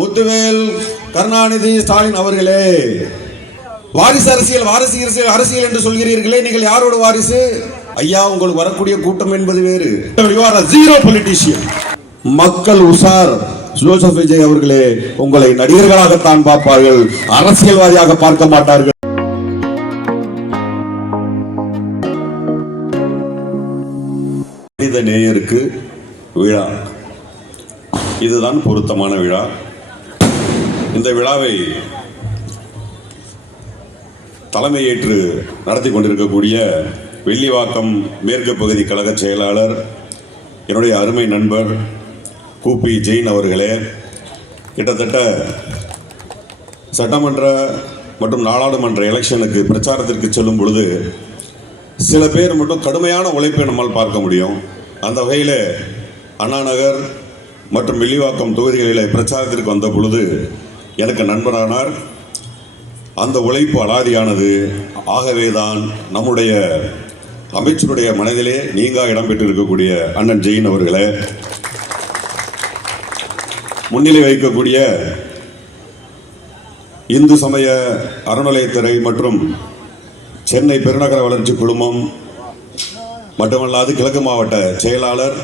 முத்துவேல் கருணாநிதி ஸ்டாலின் அவர்களே, வாரிசு அரசியல் அரசியல் என்று சொல்கிறீர்களே, நீங்கள் யாரோட வாரிசு? ஐயா, உங்களுக்கு வரக்கூடிய கூட்டம் என்பது வேறு. Zero politician. மக்கள் உஷார். ஜோசப் விஜய் அவர்களே, உங்களை நடிகர்களாகத்தான் பார்ப்பார்கள், அரசியல்வாதியாக பார்க்க மாட்டார்கள். மனித நேயருக்கு விழா இதுதான் பொருத்தமான விழா. இந்த விழாவை தலைமையேற்று நடத்தி கொண்டிருக்கக்கூடிய வெள்ளிவாக்கம் மேற்கு பகுதி கழக செயலாளர் என்னுடைய அருமை நண்பர் கூப்பி ஜெயின் அவர்களே, கிட்டத்தட்ட சட்டமன்ற மற்றும் நாடாளுமன்ற எலெக்ஷனுக்கு பிரச்சாரத்திற்கு செல்லும் பொழுது சில பேர் மட்டும் கடுமையான உழைப்பை நம்மால் பார்க்க முடியும். அந்த வகையில் அண்ணாநகர் மற்றும் வெள்ளிவாக்கம் தொகுதிகளில் பிரச்சாரத்திற்கு வந்த பொழுது எனக்கு நண்பரானார். அந்த உழைப்பு அலாதியானது. ஆகவேதான் நம்முடைய அமைச்சருடைய மனதிலே நீங்கா இடம்பெற்றிருக்கக்கூடிய அண்ணன் ஜெயின் அவர்களை முன்னிலை வைக்கக்கூடிய இந்து சமய அறநிலையத்துறை மற்றும் சென்னை பெருநகர வளர்ச்சி குழுமம் மட்டுமல்லாது கிழக்கு மாவட்ட செயலாளர்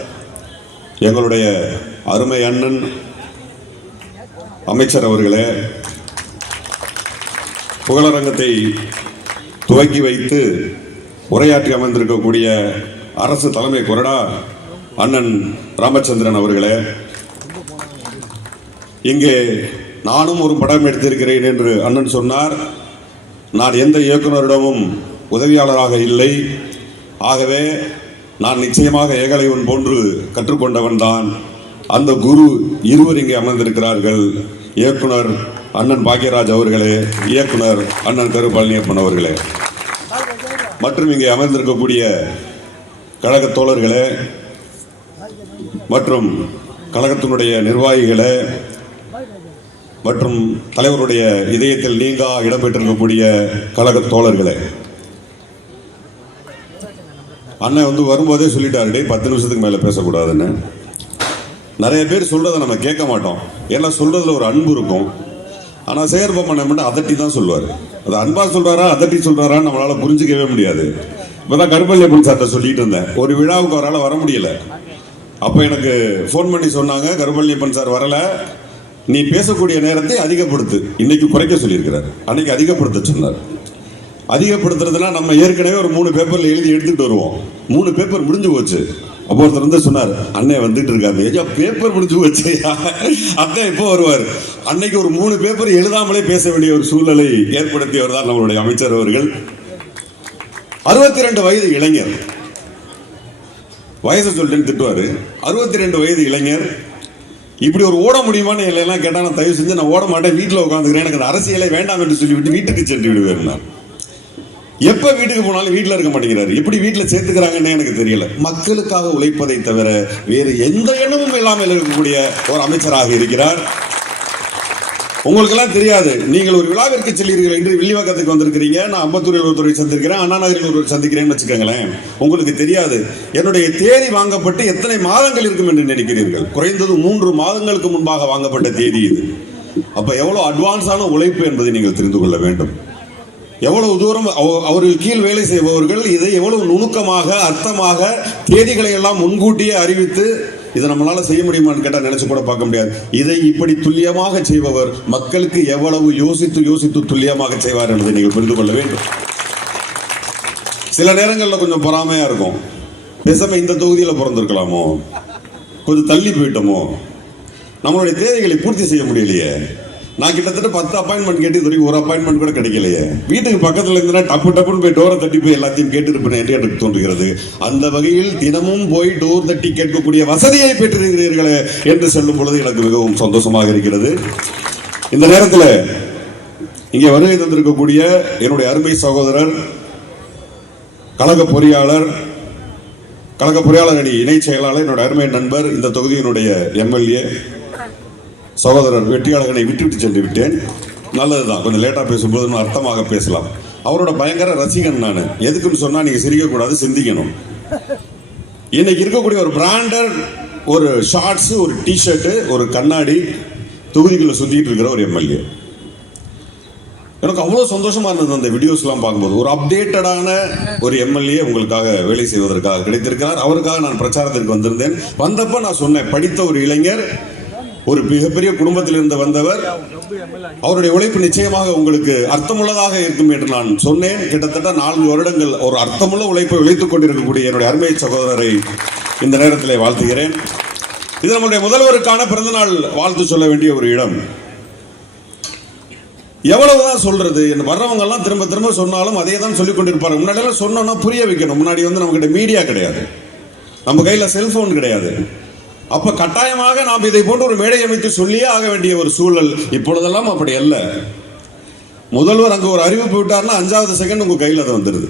எங்களுடைய அருமை அண்ணன் அமைச்சர் அவர்களே, புகழரங்கத்தை துவக்கி வைத்து உரையாற்றி அமர்ந்திருக்கக்கூடிய அரசு தலைமை கொறடா அண்ணன் ராமச்சந்திரன் அவர்களே, இங்கே நானும் ஒரு படம் எடுத்திருக்கிறேன் என்று அண்ணன் சொன்னார். நான் எந்த இயக்குநரிடமும் உதவியாளராக இல்லை. ஆகவே நான் நிச்சயமாக ஏகலைவன் போன்று கற்றுக்கொண்டவன் தான். அந்த குரு இருவர் இங்கே அமர்ந்திருக்கிறார்கள். இயக்குனர் அண்ணன் பாக்யராஜ் அவர்களே, இயக்குனர் அண்ணன் கரு பழனியப்பன் அவர்களே, மற்றும் இங்கே அமர்ந்திருக்கக்கூடிய கழக தோழர்களே மற்றும் கழகத்தினுடைய நிர்வாகிகளே மற்றும் தலைவருடைய இதயத்தில் நீங்கா இடம்பெற்றிருக்கக்கூடிய கழக தோழர்களே, அண்ணன் வரும்போதே சொல்லிட்டாரு, 10 நிமிஷத்துக்கு மேலே பேசக்கூடாதுன்னு. நிறைய பேர் சொல்றதை நம்ம கேட்க மாட்டோம். ஏன்னா சொல்றதுல ஒரு அன்பு இருக்கும். ஆனால் செயற்பம் மட்டும் அதட்டி தான் சொல்லுவார். அது அன்பா சொல்றாரா அதட்டி சொல்றாரான்னு நம்மளால புரிஞ்சுக்கவே முடியாது. இப்போதான் கருப்பள்ளியப்பன் சார்ட்ட சொல்லிட்டு இருந்தேன், ஒரு விழாவுக்கு அவரால் வர முடியல. அப்போ எனக்கு ஃபோன் பண்ணி சொன்னாங்க, கருப்பள்ளியப்பன் சார் வரல, நீ பேசக்கூடிய நேரத்தை அதிகப்படுத்து. இன்னைக்கு குறைக்க சொல்லியிருக்கிறார், அன்னைக்கு அதிகப்படுத்த சொன்னார். அதிகப்படுத்துறதுனா நம்ம ஏற்கனவே ஒரு 3 பேப்பர்ல எழுதி எடுத்துட்டு வருவோம். 3 பேப்பர் முடிஞ்சு போச்சு. அப்போ ஒருத்தர் சொன்னார், அண்ணன் வந்துட்டு இருக்காரு. ஐயா, பேப்பர் முடிஞ்சு போச்சு, அண்ணன் எப்போ வருவார்? அன்னைக்கு ஒரு 3 பேப்பர் எழுதாமலே பேச வேண்டிய ஒரு சூழ்நிலை ஏற்படுத்தியவர் தான் நம்மளுடைய அமைச்சர் அவர்கள். 62 வயது இளைஞர், வயசை சொல்லிட்டு திட்டுவாரு. 62 வயது இளைஞர் இப்படி ஒரு ஓட முடியுமான்னு எல்லாம் கேட்டா, நான் தயவு செஞ்சு நான் ஓட மாட்டேன், வீட்டில் உட்காந்துக்கிறேன், எனக்கு அந்த அரசியலே வேண்டாம் என்று சொல்லிவிட்டு வீட்டுக்கு சென்று விடுவேன். எப்ப வீட்டுக்கு போனாலும் வீட்டில் இருக்க மாட்டேங்கிறாரு. எப்படி வீட்டில் சேர்த்துக்கிறாங்கன்னு எனக்கு தெரியல. மக்களுக்காக உழைப்பதை தவிர வேறு எந்த எண்ணமும் இல்லாமல் இருக்கக்கூடிய ஒரு அமைச்சராக இருக்கிறார். உங்களுக்கெல்லாம் தெரியாது, நீங்கள் ஒரு விழாவிற்கு செல்கிறீர்கள் என்று வெள்ளிவாக்கத்துக்கு வந்திருக்கிறீங்க. நான் அம்பத்தூரில் ஒருத்தரை சந்திக்கிறேன், அண்ணா நகரில் ஒருவர் சந்திக்கிறேன்னு வச்சுக்கோங்களேன். உங்களுக்கு தெரியாது என்னுடைய தேதி வாங்கப்பட்டு எத்தனை மாதங்கள் இருக்கும் என்று நினைக்கிறீர்கள். குறைந்தது 3 மாதங்களுக்கு முன்பாக வாங்கப்பட்ட தேதி இது. அப்ப எவ்வளவு அட்வான்ஸான உழைப்பு என்பதை நீங்கள் தெரிந்து கொள்ள வேண்டும். எவ்வளவு தூரம் அவர்கள் கீழ் வேலை செய்பவர்கள் இதை எவ்வளவு நுணுக்கமாக அர்த்தமாக தேதிகளை எல்லாம் முன்கூட்டியே அறிவித்து இதை நம்மளால செய்ய முடியுமான்னு கேட்டால் நினைச்சு கூட பார்க்க முடியாது. இதை இப்படி துல்லியமாக செய்பவர் மக்களுக்கு எவ்வளவு யோசித்து துல்லியமாக செய்வார் என்பதை நீங்கள் புரிந்து கொள்ள வேண்டும். சில நேரங்களில் கொஞ்சம் பொறாமையா இருக்கும். பேசாம இந்த தொகுதியில் பிறந்திருக்கலாமோ, கொஞ்சம் தள்ளி போயிட்டோமோ, நம்மளுடைய தேவைகளை பூர்த்தி செய்ய முடியலையே. நான் கிட்டத்தட்ட 10 அப்பாயின்மெண்ட் கேட்டு இது வரைக்கும் ஒரு அப்பாயின்மெண்ட் கூட கிடைக்கலையே. வீட்டுக்கு பக்கத்தில் இருந்தா டப்புன்னு போய் டோரை தட்டி போய் எல்லாத்தையும் கேட்டுருப்பேன் என்று எனக்கு தோன்றுகிறது. அந்த வகையில் தினமும் போய் டோர் தட்டி கேட்கக்கூடிய வசதியை பெற்றிருக்கிறீர்களே என்று சொல்லும் பொழுது எனக்கு மிகவும் சந்தோஷமாக இருக்கிறது. இந்த நேரத்தில் இங்கே வருகை தந்திருக்கக்கூடிய என்னுடைய அருமை சகோதரர் கழக பொறியாளர் அணி இணை செயலாளர், என்னுடைய அருமை நண்பர், இந்த தொகுதியினுடைய எம்எல்ஏ சகோதரர் வெற்றியாளர்களை விட்டுவிட்டு சென்று விட்டேன். நல்லதுதான், கொஞ்சம் லேட்டாக பேசும்போது அர்த்தமாக பேசலாம். அவரோட பயங்கர ரசிகன் நான். எதுக்குன்னு சொன்னா, நீங்க சிரிக்கக்கூடாது, சிந்திக்கணும். இன்னைக்கு இருக்கக்கூடிய ஒரு பிராண்டட் ஒரு ஷார்ட்ஸ், ஒரு டிஷர்ட், ஒரு கண்ணாடி, தொகுதிக்குள்ள சுத்திட்டு இருக்கிற ஒரு எம்எல்ஏ. எனக்கு அவ்வளவு சந்தோஷமா இருந்தது அந்த வீடியோஸ் எல்லாம் பார்க்கும்போது. ஒரு அப்டேட்டடான ஒரு எம்எல்ஏ உங்களுக்காக வேலை செய்வதற்காக கிடைத்திருக்கிறார். அவருக்காக நான் பிரச்சாரத்திற்கு வந்திருந்தேன். வந்தப்ப நான் சொன்னேன், படித்த ஒரு இளைஞர், ஒரு மிகப்பெரிய குடும்பத்திலிருந்து வந்தவர், அவருடைய உழைப்பு நிச்சயமாக உங்களுக்கு அர்த்தமுள்ளதாக இருக்கும் என்று நான் சொன்னேன். கிட்டத்தட்ட 4 வருடங்கள் ஒரு அர்த்தமுள்ள உழைப்பை உழைத்துக் கொண்டிருக்கக்கூடிய என்னுடைய அருமை சகோதரரை இந்த நேரத்தில் வாழ்த்துகிறேன். இது நம்முடைய முதல்வருக்கான பிறந்தநாள் வாழ்த்து சொல்ல வேண்டிய ஒரு இடம். எவ்வளவுதான் சொல்றது, வர்றவங்க எல்லாம் திரும்ப திரும்ப சொன்னாலும் அதே தான் சொல்லிக் கொண்டிருப்பாங்க. முன்னாடி எல்லாம் சொன்னோம்னா புரிய வைக்கணும். முன்னாடி நம்ம கிட்ட மீடியா கிடையாது, நம்ம கையில செல்போன் கிடையாது. அப்ப கட்டாயமாக நாம் இதை போன்ற ஒரு மேடை அமைத்து சொல்லியே ஆக வேண்டிய ஒரு சூழல். இப்பொழுதெல்லாம் அப்படி அல்ல. முதல்வர் அங்கு ஒரு அறிவிப்பு விட்டார்னா 5வது செகண்ட் உங்க கையில் அது வந்துருது.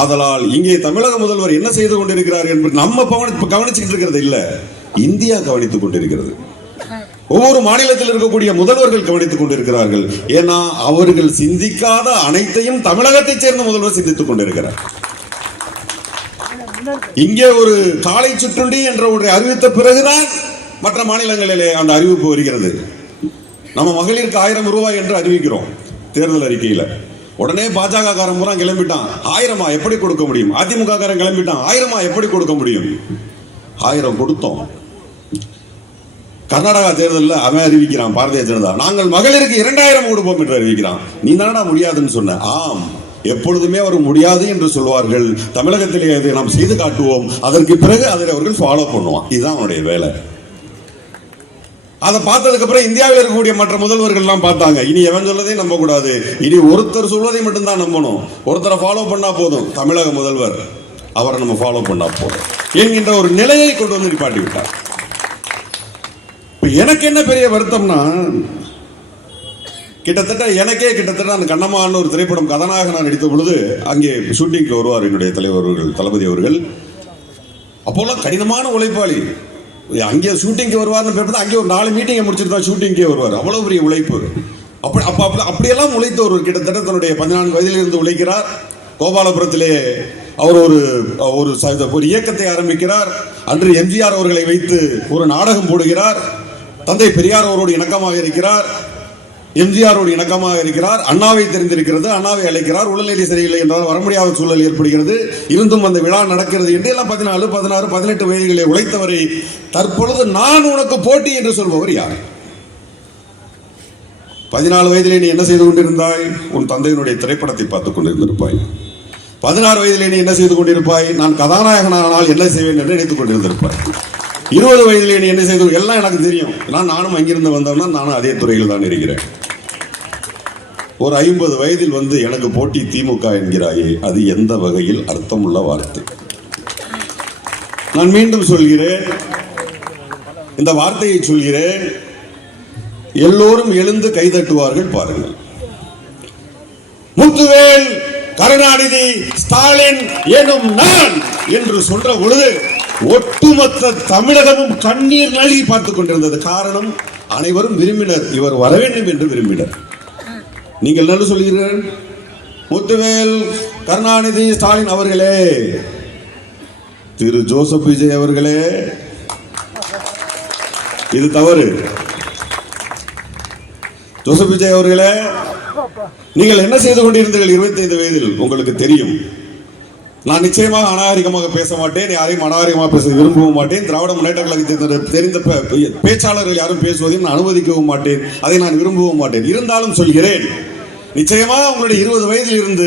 ஆதலால் இங்கே தமிழக முதல்வர் என்ன செய்து கொண்டிருக்கிறார் என்பது நம்ம கவனிச்சுக்கிட்டு இருக்கிறது இல்ல, இந்தியா கவனித்துக் கொண்டிருக்கிறது. ஒவ்வொரு மாநிலத்தில் இருக்கக்கூடிய முதல்வர்கள் கவனித்துக் கொண்டிருக்கிறார்கள். ஏன்னா அவர்கள் சிந்திக்காத அனைத்தையும் தமிழகத்தைச் சேர்ந்த முதல்வர் சிந்தித்துக் கொண்டிருக்கிறார். இங்கே ஒரு காலை சுற்றுண்டி என்ற ஒரு அறிவித்த பிறகுதான் மற்ற மாநிலங்களிலே அந்த அறிவிப்பு வருகிறது. நம்ம மகளிருக்கு 1000 ரூபாய் என்று அறிவிக்கிறோம் தேர்தல் அறிக்கையில. உடனே பாஜக காரன் பூரா கிளம்பிட்டான், 1000 எப்படி கொடுக்க முடியும்? அதிமுக காரன் கிளம்பிட்டான், 1000 எப்படி கொடுக்க முடியும்? 1000 கொடுத்தோம். கர்நாடகா தேர்தலில் அவன் அறிவிக்கிறான், பாரதிய ஜனதா, நாங்கள் மகளிருக்கு 2000 கொடுப்போம் என்று அறிவிக்கிறான். நீ தானடா முடியாதுன்னு சொன்ன. ஆம், எப்பொழுதுமே அவர் முடியாது என்று சொல்வார்கள். தமிழகத்திலே அதை நாம் செய்து காட்டுவோம். அதற்கு பிறகு அதை அவர்கள் ஃபாலோ பண்ணுவான். இதுதான் அவனுடைய வேலை. அதை பார்த்ததுக்கு அப்புறம் இந்தியாவில் இருக்கக்கூடிய மற்ற முதல்வர்கள் எல்லாம் பார்த்தாங்க, இனி எவன் சொல்லதையும் நம்ப கூடாது, இனி ஒருத்தர் சொல்வதை மட்டும்தான் நம்பணும், ஒருத்தரை ஃபாலோ பண்ணா போதும், தமிழக முதல்வர் அவரை நம்ம ஃபாலோ பண்ணா போதும் என்கின்ற ஒரு நிலையை கொண்டு வந்து நிப்பாட்டி விட்டார். எனக்கு என்ன பெரிய வருத்தம்னா, கிட்டத்தட்ட அந்த கண்ணம்மான்னு ஒரு திரைப்படம் கதாநாயகனாக நடித்த பொழுது அங்கே ஷூட்டிங்க்கு வருவார் என்னுடைய தலைவர்கள், தளபதி அவர்கள். அப்போல்லாம் கடினமான உழைப்பாளி. அங்கே ஷூட்டிங்க்கு வருவார்னு பேர், அங்கே ஒரு 4 மீட்டிங்கை முடிச்சுட்டு தான் ஷூட்டிங்கே வருவார். அவ்வளவு பெரிய உழைப்பு. அப்படியெல்லாம் உழைத்த ஒரு கிட்டத்தட்ட தன்னுடைய 14 வயதிலிருந்து உழைக்கிறார். கோபாலபுரத்திலே அவர் ஒரு இயக்கத்தை ஆரம்பிக்கிறார். அன்று எம்ஜிஆர் அவர்களை வைத்து ஒரு நாடகம் போடுகிறார். தந்தை பெரியார் அவரோடு இணக்கமாக இருக்கிறார், எம்ஜிஆரோடு இணக்கமாக இருக்கிறார். அண்ணாவை தெரிந்திருக்கிறது, அண்ணாவை அழைக்கிறார். உடல்நிலை சரியில்லை என்றால் வர முடியாத சூழல் ஏற்படுகிறது. இருந்தும் அந்த விழா நடக்கிறது என்று எல்லாம் 14, 16, 18 வயதுகளை உழைத்தவரை தற்பொழுது நான் உனக்கு போட்டி என்று சொல்பவர் யார்? 14 வயதிலே நீ என்ன செய்து கொண்டிருந்தாய்? உன் தந்தையினுடைய திரைப்படத்தை பார்த்துக் கொண்டிருந்திருப்பாய். 16 வயதிலே நீ என்ன செய்து கொண்டிருப்பாய்? நான் கதாநாயகனானால் என்ன செய்வேன் என்று நினைத்துக் கொண்டிருந்திருப்பாய். 20 வயதிலே நீ என்ன செய்து, எல்லாம் எனக்கு தெரியும். நானும் அங்கிருந்து வந்தவனா, நானும் அதே துறையில் தான் இருக்கிறேன். ஒரு 50 வயதில் வந்து எனக்கு போட்டி திமுக என்கிறாயே, அது எந்த வகையில் அர்த்தமுள்ள வார்த்தை? நான் மீண்டும் சொல்கிறேன், இந்த வார்த்தையை சொல்கிறேன், எல்லோரும் எழுந்து கைதட்டுவார்கள் பாருங்கள். முத்துவேல், கருணாநிதி, ஸ்டாலின் எனும் நான் என்று சொல்ற பொழுது ஒட்டுமொத்த தமிழகமும் கண்ணீர் நல்கி பார்த்துக் கொண்டிருந்தது. காரணம், அனைவரும் விரும்பினர், இவர் வர வேண்டும் என்று விரும்பினர். நீங்கள் என்ன சொல்கிறீர்கள்? முத்துவேல், கருணாநிதி, ஸ்டாலின் அவர்களே, திரு ஜோசப் விஜய் அவர்களே, இது தவறு. ஜோசப் விஜய் அவர்களே, நீங்கள் என்ன செய்து கொண்டிருந்தீர்கள் 25 வயதில்? உங்களுக்கு தெரியும். நான் நிச்சயமாக அநாகரிகமாக பேச மாட்டேன், யாரையும் அநாகரிகமாக பேச விரும்பவும் மாட்டேன். திராவிட முன்னேற்ற கழகத்தை தெரிந்த பேச்சாளர்கள் யாரும் பேசுவதையும் நான் அனுமதிக்கவும் மாட்டேன், அதை நான் விரும்பவும் மாட்டேன். இருந்தாலும் சொல்கிறேன், நிச்சயமாக உங்களுடைய 20 வயதில் இருந்து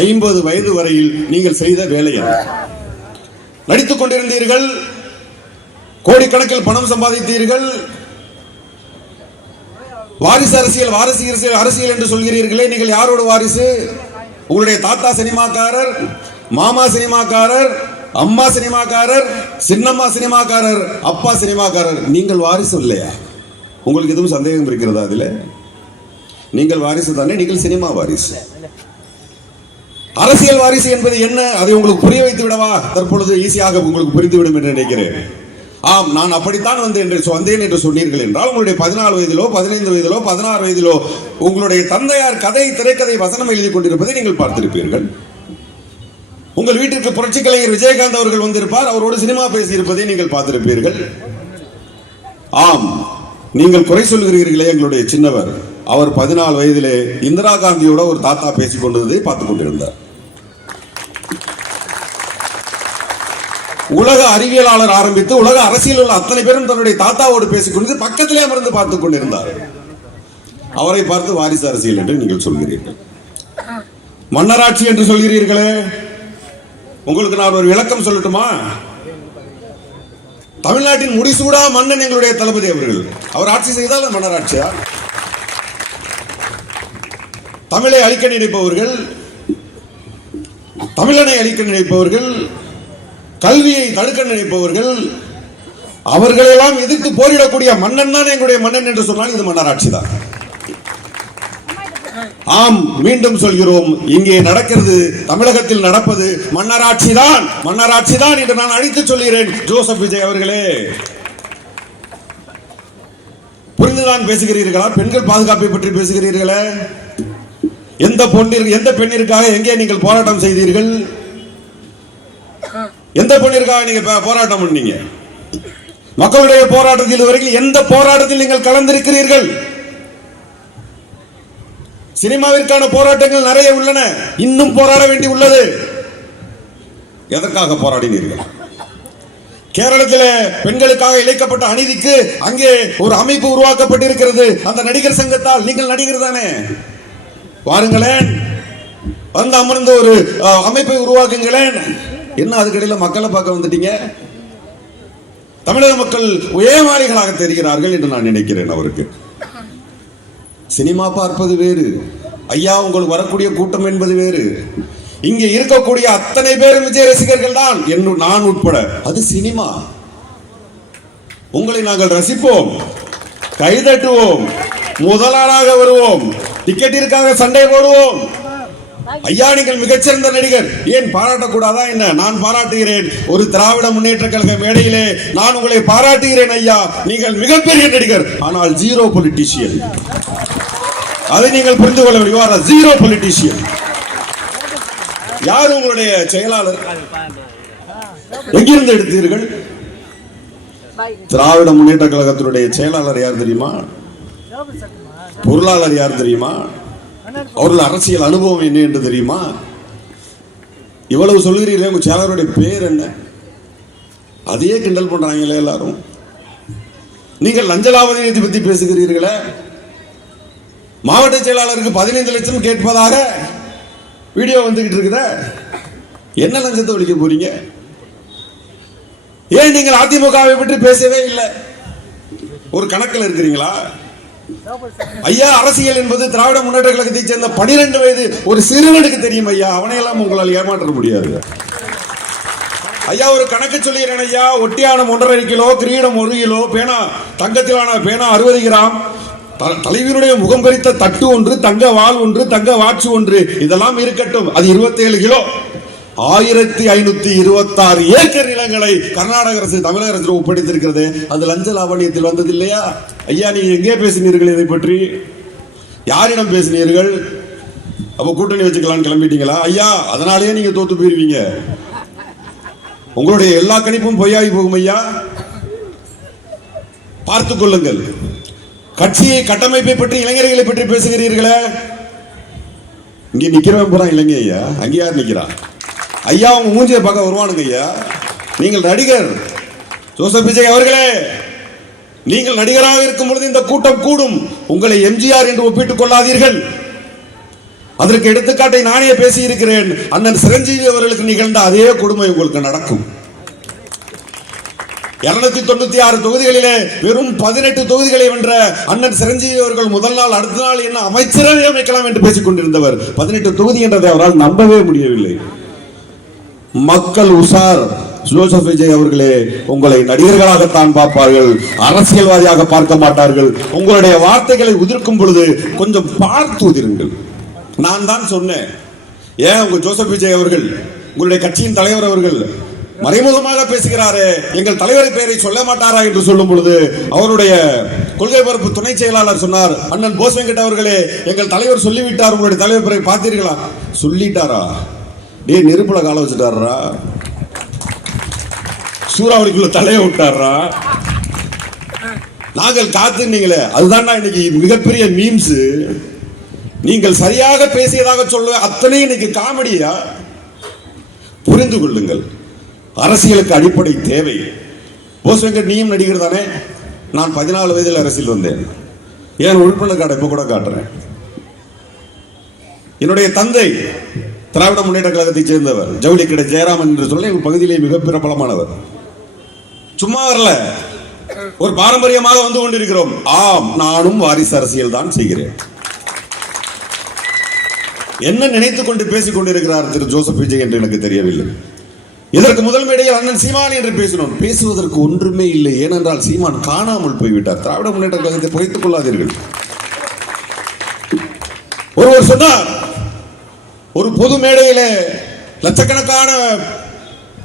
50 வயது வரையில் நீங்கள் செய்த வேலை என்ன? நடித்துக் கொண்டிருந்தீர்கள், கோடிக்கணக்கில் பணம் சம்பாதித்தீர்கள், வாரிசு அரசியல், அரசியல் என்று சொல்கிறீர்களே, நீங்கள் யாரோட வாரிசு? உங்களுடைய தாத்தா சினிமாக்காரர், மாமா சினிமாக்காரர், அம்மா சினிமாக்காரர், சின்னம்மா சினிமாக்காரர், அப்பா சினிமாக்காரர். நீங்கள் வாரிசு இல்லையா? உங்களுக்கு எதுவும் சந்தேகம் இருக்கிறதா? அதில் நீங்கள் வாரிசு தானே, நீங்கள் சினிமா வாரிசு. அரசியல் வாரிசு என்பது என்ன? அதை உங்களுக்கு புரிய வைத்து விடவா? தற்பொழுது ஈஸியாக உங்களுக்கு புரிந்துவிடும் என்று நினைக்கிறேன். ஆம், நான் அப்படித்தான் வந்தேன் என்று சொன்னீர்கள் என்றால், உங்களுடைய 14 வயதிலோ 15 வயதிலோ 16 வயதிலோ உங்களுடைய தந்தையார் திரைக்கதை வசனம் எழுதி கொண்டிருப்பதை நீங்கள் பார்த்திருப்பீர்கள். உங்கள் வீட்டிற்கு புரட்சி கலைஞர் விஜயகாந்த் அவர்கள் வந்திருப்பார், அவரோடு சினிமா பேசியிருப்பதை நீங்கள் பார்த்திருப்பீர்கள். ஆம், நீங்கள் குறை சொல்கிறீர்களே எங்களுடைய சின்னவர், அவர் 14 வயதிலே இந்திரா காந்தியோட ஒரு தாத்தா பேசிக் கொண்டதை பார்த்துக் கொண்டிருந்தார். உலக அறிவியலாளர் ஆரம்பித்து உலக அரசியல் உள்ள அத்தனை பேரும் தன்னுடைய தாத்தாவோடு பேசிக்கொண்டு பக்கத்திலே அமர்ந்து பார்த்துக் கொண்டிருந்தார். அவரை பார்த்து வாரிசு அரசியல் என்று நீங்கள் சொல்கிறீர்கள், மன்னராட்சி என்று சொல்கிறீர்களே. உங்களுக்கு நான் ஒரு விளக்கம் சொல்லட்டுமா? தமிழ்நாட்டின் முடிசூடா மன்னன் எங்களுடைய தளபதி அவர்கள். அவர் ஆட்சி செய்தால் மன்னராட்சியா? தமிழை அழிக்க நினைப்பவர்கள், தமிழனை அழிக்க நினைப்பவர்கள், கல்வியை தடுக்க நினைப்பவர்கள், அவர்களெல்லாம் எதிர்த்து போரிடக்கூடிய மன்னன் தான் எங்களுடைய மன்னன் என்று சொன்னால் இது மன்னராட்சி தான். ஆம், மீண்டும் சொல்கிறோம், இங்கே நடக்கிறது, தமிழகத்தில் நடப்பது மன்னராட்சி தான், மன்னராட்சி தான் என்று நான் அழைத்து சொல்கிறேன். ஜோசப் விஜய் அவர்களே, புரிந்துதான் பேசுகிறீர்களா? பெண்கள் பாதுகாப்பை பற்றி பேசுகிறீர்களே, எந்த பெண்ணிற்காக எங்கே நீங்கள் போராட்டம் செய்தீர்கள்? எந்த பெண்ணிற்காக நீங்க போராட்டம் பண்ணீங்க? மக்களுடைய போராட்டத்தில் இதுவரைக்கும் எந்த போராட்டத்தில் நீங்கள் கலந்திருக்கிறீர்கள்? சினிமாவிற்கான போராட்டங்கள் நிறைய உள்ளன, இன்னும் போராட வேண்டி உள்ளது. எதற்காக போராடினீர்கள்? கேரளத்தில் பெண்களுக்காக இழைக்கப்பட்ட அநீதிக்கு அங்கே ஒரு அமைப்பு உருவாக்கப்பட்டிருக்கிறது, அந்த நடிகர் சங்கத்தால். நீங்கள் நடிகர் தானே, வாருங்களேன், வந்து அமர்ந்த ஒரு அமைப்பை உருவாக்குங்களேன். என்ன அதுக்கடையில் மக்களை பார்க்க வந்துட்டீங்க? தமிழக மக்கள் ஏமாளிகளாக தெரிகிறார்கள் என்று நான் நினைக்கிறேன். அவருக்கு சினிமா பார்ப்பது வேறு ஐயா, உங்களுக்கு வரக்கூடிய கூட்டம் என்பது வேறு. இங்கே இருக்கக்கூடிய அத்தனை பேரும் விஜய் ரசிகர்கள் தான், நான் உட்பட. அது சினிமா. உங்களை நாங்கள் ரசிப்போம், கைதட்டுவோம், முதலாளாக வருவோம், டிக்கெட்டிற்காக சண்டை போடுவோம். ஐயா, நீங்கள் மிகச்சிறந்த நடிகர், ஏன் பாராட்டக்கூடாதா என்ன? நான் பாராட்டுகிறேன். ஒரு திராவிட முன்னேற்ற கழக மேடையிலே நான் உங்களை பாராட்டுகிறேன். ஐயா, நீங்கள் மிகப்பெரிய நடிகர், ஆனால் ஜீரோ பொலிட்டீஷியன். அதை நீங்கள் புரிந்து கொள்ள வேண்டும். Zero politician. யார் உங்களுடைய செயலாளர்? எங்கிருந்து எடுத்தீர்கள்? திராவிட முன்னேற்ற கழகத்தினுடைய செயலாளர் யார் தெரியுமா? பொருளாளர் யார் தெரியுமா? அவர்கள் அரசியல் அனுபவம் என்ன என்று தெரியுமா? இவ்வளவு சொல்கிறீர்களே, உங்க செயலாளருடைய பேர் என்ன? அதையே கிண்டல் பண்றாங்களே எல்லாரும். நீங்கள் லஞ்ச லாவணியத்தை பற்றி பேசுகிறீர்களே, மாவட்ட செயலாளருக்கு 15 லட்சம் கேட்பதாக வீடியோ வந்துகிட்டு இருக்குதா? என்ன லஞ்சத்தை ஒழிக்க போறீங்க? ஏன் நீங்கள் அதிமுகவை பற்றி பேசவே இல்லை? ஒரு கணக்கில் இருக்கிறீங்களா? ஐயா, அரசியல் என்பது திராவிட முன்னேற்ற கழகத்தை சேர்ந்த 12 வயது ஒரு சிறுவனுக்கு தெரியும் ஐயா. அவனையெல்லாம் உங்களால் ஏமாற்ற முடியாது ஐயா. ஒரு கணக்கு சொல்லிடுறேன் ஐயா. ஒட்டியானம் 1.5 கிலோ, கிரீடம் 1 கிலோ, பேனா தங்கத்திலான பேனா 60 கிராம், தலைவனுடைய முகம் பறித்த தட்டு 1, தங்க வாள் 1, தங்க வாட்சி 1, இதெல்லாம் இருக்கட்டும். அது 27 கிலோ. 1526 ஏக்கர் நிலங்களை கர்நாடக அரசு தமிழக அரசு ஒப்படைத்திருக்கிறது. அது லஞ்ச லாவணியத்தில் வந்தது இல்லையா? ஐயா, நீங்க எங்கே பேசினீர்கள்? இதை பற்றி யாரிடம் பேசினீர்கள்? அப்ப கூட்டணி வச்சுக்கலாம்னு கிளம்பிட்டீங்களா? ஐயா, அதனாலேயே நீங்க தோத்து போயிருவீங்க. உங்களுடைய எல்லா கணிப்பும் பொய்யாகி போகும் ஐயா. பார்த்துக் கொள்ளுங்கள். கட்சியை கட்டமைப்பை பற்றி, இளைஞர்களை பற்றி பேசுகிறீர்களே. இங்கே நிக்கிறவன் போறான் இளைஞ ஐயா. அங்கே யார் நிக்கிறான்? ஐயா, உங்க மூஞ்சியை பார்க்க வருவானுங்க ஐயா. நீங்கள் நடிகர் ஜோசப் விஜய் அவர்களே, நீங்கள் நடிகராக இருக்கும் பொழுது இந்த கூட்டம் கூடும். உங்களை எம்ஜிஆர் என்று ஒப்பிட்டுக் கொள்ளாதீர்கள். அதற்கு எடுத்துக்காட்டை நானே பேசி இருக்கிறேன். அண்ணன் சிரஞ்சீவி அவர்களுக்கு நிகழ்ந்த அதே கொடுமை உங்களுக்கு நடக்கும். 296 தொகுதிகளிலே வெறும் 18 தொகுதிகளை வென்ற அண்ணன் சிரஞ்சீவி அவர்கள் முதல் நாள் அடுத்த நாள் என்ன அமைச்சரவை அமைக்கலாம் என்று பேசிக் கொண்டிருந்தவர் 18 தொகுதி என்றதை அவரால் நம்பவே முடியவில்லை. மக்கள் உஷார். ஜோசப் விஜய் அவர்களே, உங்களை நடிகர்களாகத்தான் பார்ப்பார்கள், அரசியல்வாதியாக பார்க்க மாட்டார்கள். உங்களுடைய வார்த்தைகளை உதிர்க்கும் பொழுது கொஞ்சம் பார்த்து உதிருங்கள். நான் தான் சொன்னேன், ஏன் உங்க ஜோசப் விஜய் அவர்கள், உங்களுடைய கட்சியின் தலைவர் அவர்கள் மறைமுகமாக பேசுகிறாரே, எங்கள் தலைவரை பெயரை சொல்ல மாட்டாரா என்று சொல்லும் பொழுது அவருடைய கொள்கை பரப்பு துணை செயலாளர் சொன்னார், அண்ணன் போஸ் வெங்கட் அவர்களே, எங்கள் தலைவர் சொல்லிவிட்டார், உங்களுடைய தலைவர் பெயரை பார்த்தீர்களா? சொல்லிட்டாரா? டே, நெருப்புல கால வச்சுட்டாரா? சூறாவளிக்குள்ள தலையை விட்டாரா? நாங்கள் காத்துனீங்களே, அதுதான் இன்னைக்கு மிகப்பெரிய மீம்ஸ். நீங்கள் சரியாக பேசியதாக சொல்ல அத்தனை இன்னைக்கு காமெடியா. புரிந்து கொள்ளுங்கள், அரசியலுக்கு அடிப்படை தேவை. போஸ் வெங்கட் நீயும் நடிகர் தானே? நான் 14 வயதில் அரசியல் வந்தேன். ஏன் உறுப்பினர் கார்டை இப்ப கூட காட்டுறேன். என்னுடைய தந்தை திராவிட முன்னேற்ற கழகத்தை சேர்ந்தவர், ஜவுளி கடை ஜெயராமன் என்று சொல்ல எங்கள் பகுதியிலே மிக பிரபலமானவர். சும்மா வரல, ஒரு பாரம்பரியமாக வந்து கொண்டிருக்கிறோம். ஆம், நானும் வாரிசு அரசியல் தான் செய்கிறேன். என்ன நினைத்துக் கொண்டு பேசிக் கொண்டிருக்கிறார் திரு ஜோசப் விஜய் என்று எனக்கு தெரியவில்லை. இதற்கு முதல் மேடையில் அண்ணன் சீமான் என்று பேசினோம். பேசுவதற்கு ஒன்றுமே இல்லை. ஏனென்றால் சீமான் காணாமல் போய்விட்டார். திராவிட முன்னேற்ற கழகத்தை புகைத்துக் கொள்ளாதீர்கள். ஒருவர் சொன்னார், ஒரு பொது மேடையிலே லட்சக்கணக்கான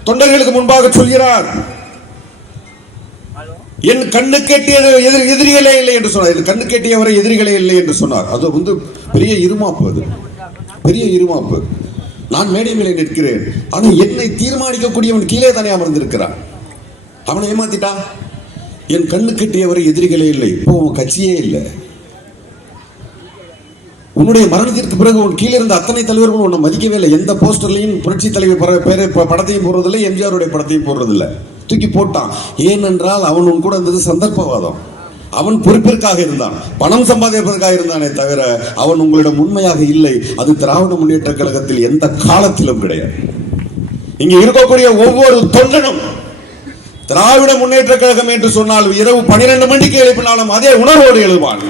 தொண்டர்களுக்கு முன்பாக சொல்கிறார், என் கண்ணு கேட்டிய எதிரிகளே இல்லை என்று சொன்னார். என் கண்ணு கேட்டியவரை எதிரிகளே இல்லை என்று சொன்னார். அது வந்து பெரிய இருமாப்பு. அது பெரிய இருமாப்பு. நான் மேடை மேலே நிற்கிறேன், ஆனால் என்னை தீர்மானிக்கக்கூடியவன் கீழே தானே அமர்ந்திருக்கிறான். அவனை ஏமாத்திட்டா. என் கண்ணு கட்டியவரை எதிரிகளே இல்லை. இப்போ உன் கட்சியே இல்லை. உன்னுடைய மரணத்திற்கு பிறகு உன் கீழே இருந்த அத்தனை தலைவர்கள் உன்னை மதிக்கவே இல்லை. எந்த போஸ்டர்லையும் புரட்சி தலைவர் படத்தையும் போடுறதில்லை, எம்ஜிஆருடைய படத்தையும் போடுறதில்லை. தூக்கி போட்டான். ஏனென்றால் அவன் உன் கூட இருந்தது சந்தர்ப்பவாதம். அவன் பொறுப்பிற்காக இருந்தான், பணம் சம்பாதிப்பதற்காக இருந்தானே தவிர அவன் உங்களிடம் உண்மையாக இல்லை. அது திராவிட முன்னேற்ற கழகத்தில் எந்த காலத்திலும் கிடையாது. இங்க இருக்கக்கூடிய ஒவ்வொரு தொண்டனும் திராவிட முன்னேற்ற கழகம் என்று சொன்னால் இரவு 12 மணிக்கு எழுப்பினாலும் அதே உணர்வோடு எழுவான்.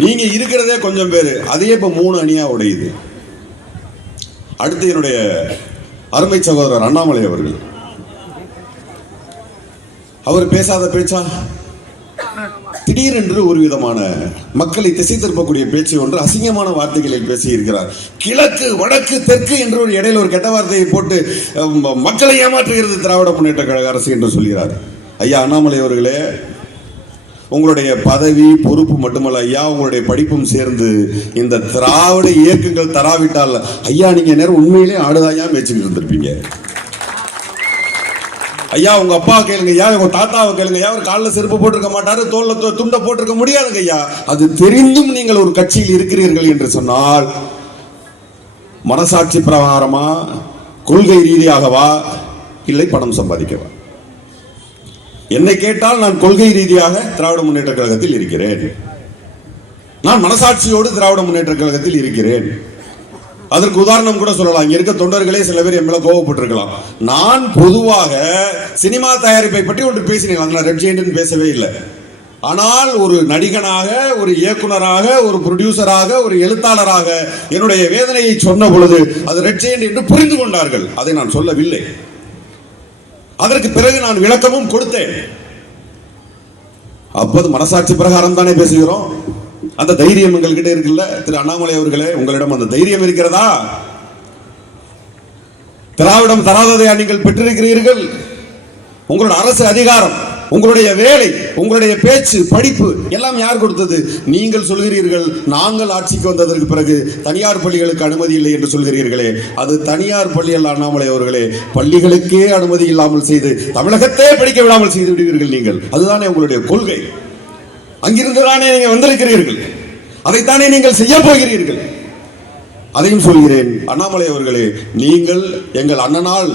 நீங்க இருக்கிறதே கொஞ்சம் பேரு, அதே இப்ப 3 அணியா உடையுது. அடுத்து என்னுடைய அருமை சகோதரர் அண்ணாமலை அவர்கள், அவர் பேசாத பேச்சா? திடீரென்று ஒரு விதமான மக்களை திசை திருப்பக்கூடிய பேச்சு ஒன்று அசிங்கமான வார்த்தைகளில் பேசி இருக்கிறார். கிழக்கு வடக்கு தெற்கு என்று ஒரு இடையில ஒரு கெட்ட வார்த்தையை போட்டு மக்களை ஏமாற்றுகிறது திராவிட முன்னேற்ற கழக அரசு என்று சொல்கிறார். ஐயா அண்ணாமலை அவர்களே, உங்களுடைய பதவி பொறுப்பு மட்டுமல்ல ஐயா, உங்களுடைய படிப்பும் சேர்ந்து இந்த திராவிட இயக்கங்கள் தராவிட்டால் ஐயா நீங்க நேரம் உண்மையிலே ஆடுதாயா மேய்ச்சிக்கிட்டு இருந்திருப்பீங்க. ஐயா உங்க அப்பா கேளுங்க ஐயா, உங்க தாத்தாவை கேளுங்க ஐயா, அவர் காலில் செருப்பு போட்டிருக்க மாட்டாரு, தோல்ல துண்டை போட்டிருக்க முடியாதுங்க ஐயா. அது தெரிந்தும் நீங்கள் ஒரு கட்சியில் இருக்கிறீர்கள் என்று சொன்னால் மனசாட்சி பிரகாரமா, கொள்கை ரீதியாகவா, இல்லை பணம் சம்பாதிக்கவா? என்னை கேட்டால் நான் கொள்கை ரீதியாக திராவிட முன்னேற்ற கழகத்தில் இருக்கிறேன். நான் மனசாட்சியோடு திராவிட முன்னேற்ற கழகத்தில் இருக்கிறேன். அதற்கு உதாரணம் கூட சொல்லலாம். இங்க இருக்க தொண்டர்களே சில பேர் என் மேல கோவப்பட்டிருக்கலாம். நான் பொதுவாக சினிமா தயாரிப்பை பற்றி ஒன்று பேசினேன். அதில் ரெட் ஜெயண்ட் பேசவே இல்லை. ஆனால் ஒரு நடிகனாக, ஒரு இயக்குனராக, ஒரு ப்ரொடியூசராக, ஒரு எழுத்தாளராக என்னுடைய வேதனையை சொன்ன பொழுது அது ரெட் ஜெயண்ட் என்று புரிந்து கொண்டார்கள். அதை நான் சொல்லவில்லை. அதற்கு பிறகு நான் விளக்கமும் கொடுத்தேன். அப்போது மனசாட்சி பிரகாரம் தானே பேசுகிறோம். அந்த தைரியம் எங்கள்கிட்ட இருக்குல்ல திரு அண்ணாமலை அவர்களே, உங்களிடம் அந்த தைரியம் இருக்கிறதா? திராவிடம் தராததையா நீங்கள் பெற்றிருக்கிறீர்கள்? உங்களோட அரசு அதிகாரம், உங்களுடைய வேலை, உங்களுடைய பேச்சு, படிப்பு எல்லாம் யார் கொடுத்தது? நீங்கள் சொல்கிறீர்கள் நாங்கள் ஆட்சிக்கு வந்ததற்கு பிறகு தனியார் பள்ளிகளுக்கு அனுமதி இல்லை என்று சொல்கிறீர்களே, அது தனியார் பள்ளி அல்ல அண்ணாமலை அவர்களே. பள்ளிகளுக்கே அனுமதி இல்லாமல் செய்து தமிழகத்தே படிக்க விடாமல் செய்து விடுவீர்கள் நீங்கள். அதுதானே உங்களுடைய கொள்கை. அங்கிருந்து தானே நீங்கள் வந்திருக்கிறீர்கள். அதைத்தானே நீங்கள் செய்ய போகிறீர்கள். அதையும் சொல்கிறேன் அண்ணாமலை அவர்களே, நீங்கள் எங்கள் அண்ணனால்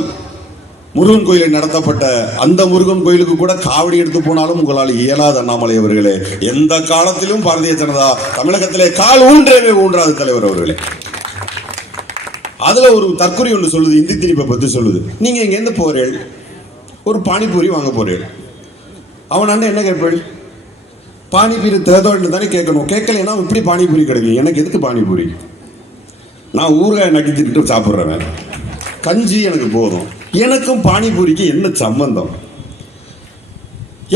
முருகன் கோயிலில் நடத்தப்பட்ட அந்த முருகன் கோயிலுக்கு கூட காவடி எடுத்து போனாலும் உங்களால் இயலாத அண்ணாமலை அவர்களே. எந்த காலத்திலும் பாரதிய ஜனதா தமிழகத்திலே கால் ஊன்றவே ஊன்றாது தலைவர் அவர்களே. அதுல ஒரு தற்கொலை ஒன்று சொல்லுது, இந்தி திணிப்பை பத்தி சொல்லுது. நீங்க இங்க இருந்து போறீள், ஒரு பானிபூரி வாங்க போறீள். அவன் அண்ணன் என்ன கேட்பேள்? பானிபூரி தேதோன்னு தானே கேட்கணும். கேட்கலைன்னா இப்படி பானிபூரி கிடைக்கும். எனக்கு எதுக்கு பானிபூரி? நான் ஊறுகாய் நக்கி திட்டு சாப்பிட்றேன். கஞ்சி எனக்கு போதும். எனக்கும் பானிபூரிக்கு என்ன சம்பந்தம்?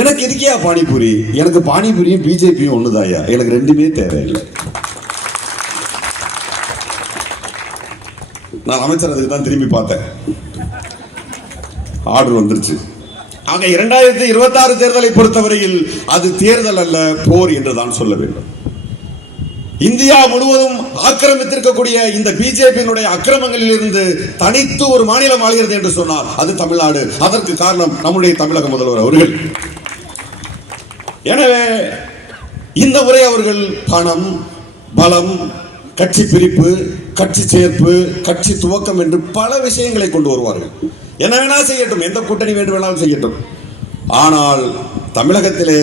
எனக்கு எதுக்கியா பானிபூரி? எனக்கு பானிபூரியும் பிஜேபியும் ஒண்ணுதாயா. எனக்கு ரெண்டுமே தேவையில்லை. நான் அமைச்சர் அதுக்கு தான் திரும்பி பார்த்தேன். ஆர்டர் வந்துருச்சு. ஆக 2026 தேர்தலை பொறுத்தவரையில் அது தேர்தல் அல்ல, போர் என்று தான் சொல்ல வேண்டும். இந்தியா முழுவதும் ஆக்கிரமித்திருக்கக்கூடிய இந்த பிஜேபியினுடைய அக்கிரமங்களில் இருந்து தனித்து ஒரு மாநிலம் ஆகிறது என்று சொன்னார் அது தமிழ்நாடு. அதற்கு காரணம் நம்முடைய தமிழக முதல்வர் அவர்கள். எனவே இந்த முறை அவர்கள் பணம், பலம், கட்சி பிரிப்பு, கட்சி சேர்ப்பு, கட்சி துவக்கம் என்று பல விஷயங்களை கொண்டு வருவார்கள். என்ன வேணா செய்யட்டும், எந்த கூட்டணி வேண்டும் வேணாலும் செய்யட்டும். ஆனால் தமிழகத்திலே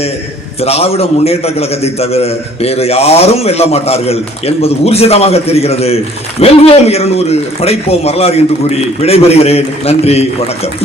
திராவிட முன்னேற்ற கழகத்தை தவிர வேறு யாரும் வெல்ல மாட்டார்கள் என்பது ஊர்ஜிதமாக தெரிகிறது. வெல்வோம் 200, படைப்போம் வரலாறு என்று கூறி விடைபெறுகிறேன். நன்றி, வணக்கம்.